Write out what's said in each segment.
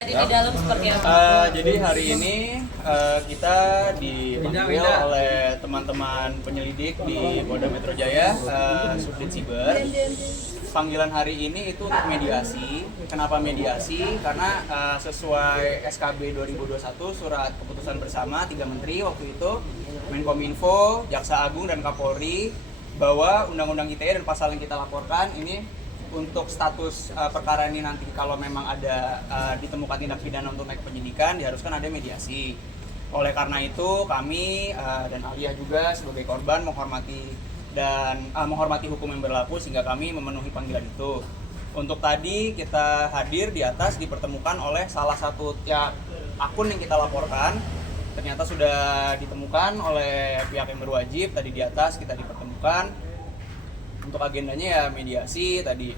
Di dalam seperti apa? Jadi hari ini kita dipanggil oleh teman-teman penyelidik di Polda Metro Jaya, Subdit Siber. Panggilan hari ini itu untuk mediasi. Kenapa mediasi? Karena sesuai SKB 2021 surat keputusan bersama 3 menteri waktu itu, Menkominfo, Jaksa Agung dan Kapolri, bahwa Undang-Undang ITE dan pasal yang kita laporkan ini untuk status perkara ini nanti kalau memang ada ditemukan tindak pidana untuk naik penyidikan diharuskan ada mediasi. Oleh karena itu kami dan Alia juga sebagai korban menghormati hukum yang berlaku sehingga kami memenuhi panggilan itu. Untuk tadi kita hadir di atas dipertemukan oleh salah satu akun yang kita laporkan, ternyata sudah ditemukan oleh pihak yang berwajib. Tadi di atas kita dipertemukan. Untuk agendanya ya mediasi, tadi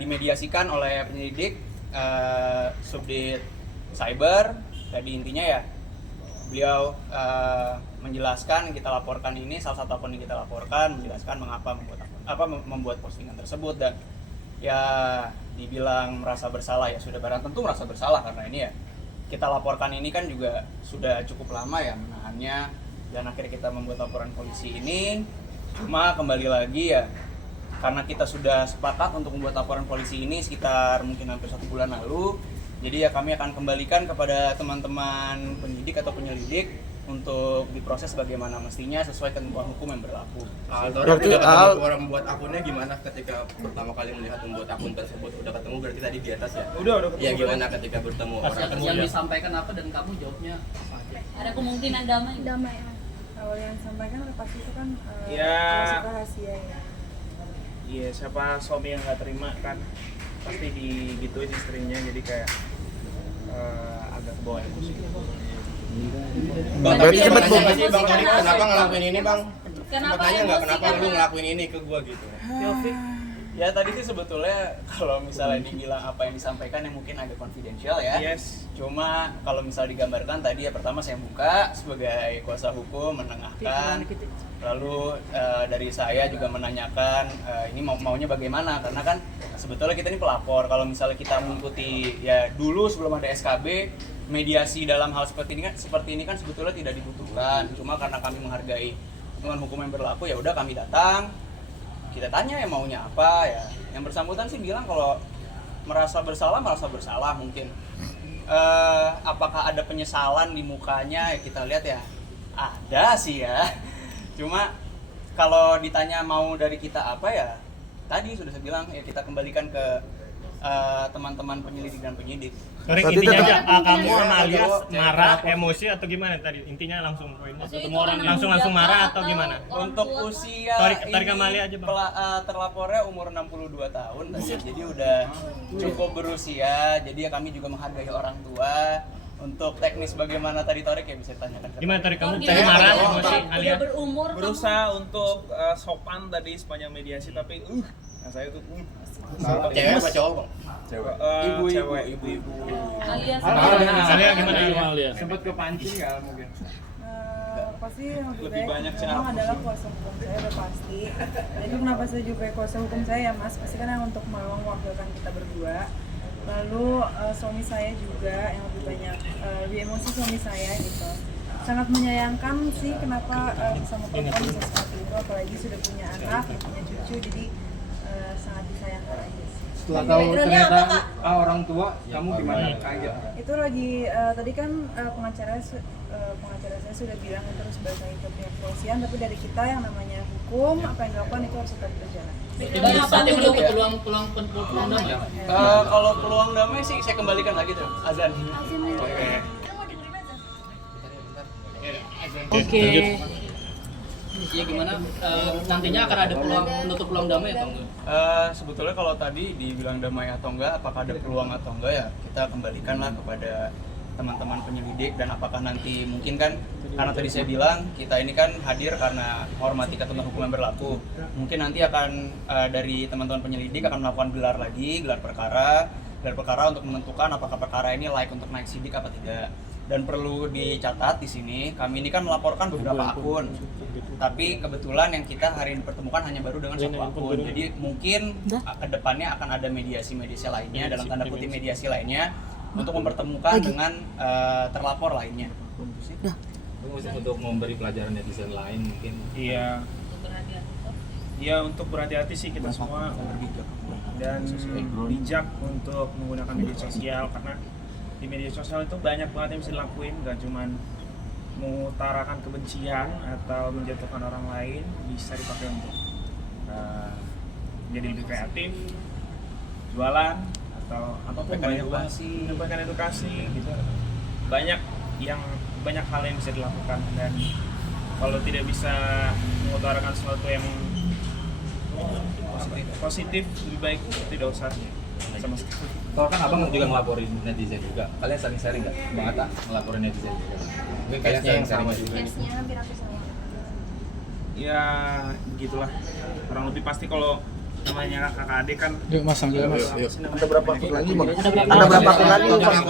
dimediasikan oleh penyelidik Subdit Cyber. Tadi intinya ya beliau menjelaskan kita laporkan ini, salah satu akun yang kita laporkan menjelaskan mengapa membuat postingan tersebut, dan ya dibilang merasa bersalah ya sudah barang tentu merasa bersalah karena ini ya kita laporkan ini kan juga sudah cukup lama ya menahannya. Dan akhirnya kita membuat laporan polisi ini. Cuma kembali lagi ya, karena kita sudah sepakat untuk membuat laporan polisi ini sekitar mungkin hampir 1 bulan lalu. Jadi ya kami akan kembalikan kepada teman-teman penyidik atau penyelidik untuk diproses bagaimana mestinya sesuai ketentuan hukum yang berlaku. Berarti orang membuat akunnya gimana ketika pertama kali melihat membuat akun tersebut? Udah ketemu berarti tadi di atas ya? Udah ketemu. Ya gimana ketika bertemu orang tersebut? Yang disampaikan apa dan kamu jawabnya apa aja? Ada kemungkinan damai. Kalau yang disampaikan udah pasti itu kan ya, rahasia ya. Iya, siapa suami yang nggak terima kan pasti digituin istrinya, jadi kayak agak kebawa emosi. Bang, tapi sempat sih Bang Tony kenapa ngelakuin ini Bang? Kenapa Tanya nggak kenapa emosi? lu ngelakuin ini ke gua gitu? Ya tadi sih sebetulnya kalau misalnya dibilang apa yang disampaikan yang mungkin agak konfidensial ya. Yes. Cuma kalau misal digambarkan tadi ya pertama saya buka sebagai kuasa hukum menengahkan, lalu dari saya juga menanyakan ini maunya bagaimana, karena kan sebetulnya kita ini pelapor. Kalau misalnya kita mengikuti ya dulu sebelum ada SKB, mediasi dalam hal seperti ini kan sebetulnya tidak dibutuhkan. Cuma karena kami menghargai ketentuan hukum yang berlaku ya udah kami datang. Kita tanya ya maunya apa ya. Yang bersangkutan sih bilang kalau merasa bersalah mungkin. Apakah ada penyesalan di mukanya ya kita lihat ya ada sih ya. Cuma kalau ditanya mau dari kita apa ya tadi sudah saya bilang ya kita kembalikan ke teman-teman penyelidik dan penyidik. Tadi intinya aja, kamu sama Alias marah, emosi atau gimana tadi? Intinya langsung ketemu orang langsung marah atau gimana? Untuk usia tarik Amalia aja, Bang. Terlapornya umur 62 tahun tadi, jadi udah cukup berusia. Jadi ya kami juga menghargai orang tua. Untuk teknis bagaimana tadi Torik ya bisa ditanyakan. Gimana Torik, kamu tadi marah, emosi, Alia? Berumur Berusaha untuk sopan tadi sepanjang mediasi, tapi nah saya tuh Cewek apa cowok Bang? ibu-ibu. alias Alia gimana Alia? Sempat kepancing nggak mungkin? Pasti yang Lebih banyak sih memang aku adalah sih. kuasa hukum saya udah pasti. Dan itu kenapa saya juga kuasa hukum saya ya Mas, pasti kan yang untuk mewakilkan kita berdua. Lalu suami saya juga yang lebih banyak lebih emosi suami saya gitu. Sangat menyayangkan sih kenapa sama perempuan bisa seperti itu, apalagi sudah punya anak, punya cucu, jadi sangat disayangkan aja sih. Setelah tahu ternyata orang tua, kamu gimana? Kaget? Itu lagi tadi kan pengacara saya sudah bilang itu harus balik lagi ke pihak kepolisian, tapi dari kita yang namanya hukum apa yang dilakukan itu harus tetap berjalan. Berarti menunggu peluang damai. Kalau peluang damai sih saya kembalikan lagi tuh azan. Oke. Iya gimana? Nantinya akan ada peluang menutup peluang damai atau enggak? Sebetulnya kalau tadi dibilang damai atau enggak, apakah ada peluang atau enggak ya kita kembalikanlah kepada teman-teman penyelidik. Dan apakah nanti mungkin kan karena tadi saya bilang kita ini kan hadir karena hormati ketentuan hukum yang berlaku, mungkin nanti akan dari teman-teman penyelidik akan melakukan gelar perkara untuk menentukan apakah perkara ini layak untuk naik sidik apa tidak. Dan perlu dicatat di sini, kami ini kan melaporkan beberapa akun. Tapi kebetulan yang kita hari ini pertemukan hanya baru dengan satu akun. Jadi mungkin ke depannya akan ada mediasi-mediasi lainnya, dalam tanda kutip mediasi lainnya, untuk mempertemukan dengan terlapor lainnya. Untuk memberi pelajaran netizen lain mungkin. Iya. Ya untuk berhati-hati sih kita semua dan bijak untuk menggunakan media sosial, karena di media sosial itu banyak banget yang bisa dilakuin, gak cuman mengutarakan kebencian atau menjatuhkan orang lain, bisa dipakai untuk jadi lebih kreatif, jualan atau apapun, menyampaikan edukasi gitu. Banyak hal yang bisa dilakukan, dan kalau tidak bisa mengutarakan sesuatu yang positif lebih baik tidak usah sama sekali. Kalau kan abang juga ngelaporin netizen juga, kalian saling sharing nggak? Bang Atta ngelaporin netizen juga. Mungkin kalian saling sharing juga. Case-nya hampir sama. Ya begitulah, kurang lebih pasti kalau namanya kakak adik kan. Yuk masang dulu mas. Ada berapa akun lagi bang? Ada berapa akun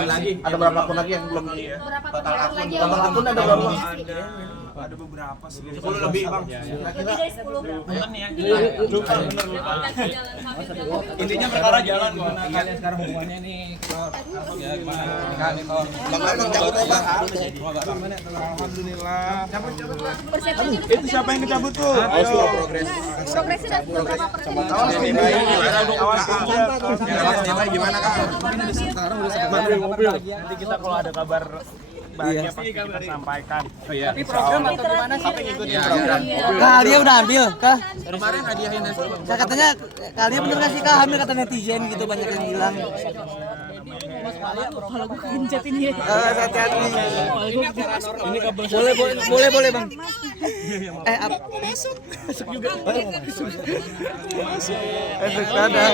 lagi? Ada berapa akun lagi yang belum? Berapa Total akun akun, lagi? total akun ada berapa? Ada beberapa sih. 10 lebih bang. Lebih dari 10. Bukan ya? Lupa, bener lupa. Intinya perkara jalan kok. Kalian sekarang hubungannya nih, ya gimana? Bang cabut ya bang. Alhamdulillah. Itu siapa yang dicabut tuh? Ayo progres. Progresnya udah berapa persen? Awas nih bayi gimana? Awas Gimana kak? Sekarang udah sampai mobil. Nanti kita kalau ada kabar bahagia pasti kita sampaikan. Oh iya. Tapi program atau gimana sih? Kak, dia udah ambil kah? Kemarin hadiahin Kak katanya kalian bener nggak sih kak hamil kata netizen gitu banyak yang bilang. Kalau gue kegencetin dia. Hati-hati. Boleh bang. Masuk juga. Masuk. Ada.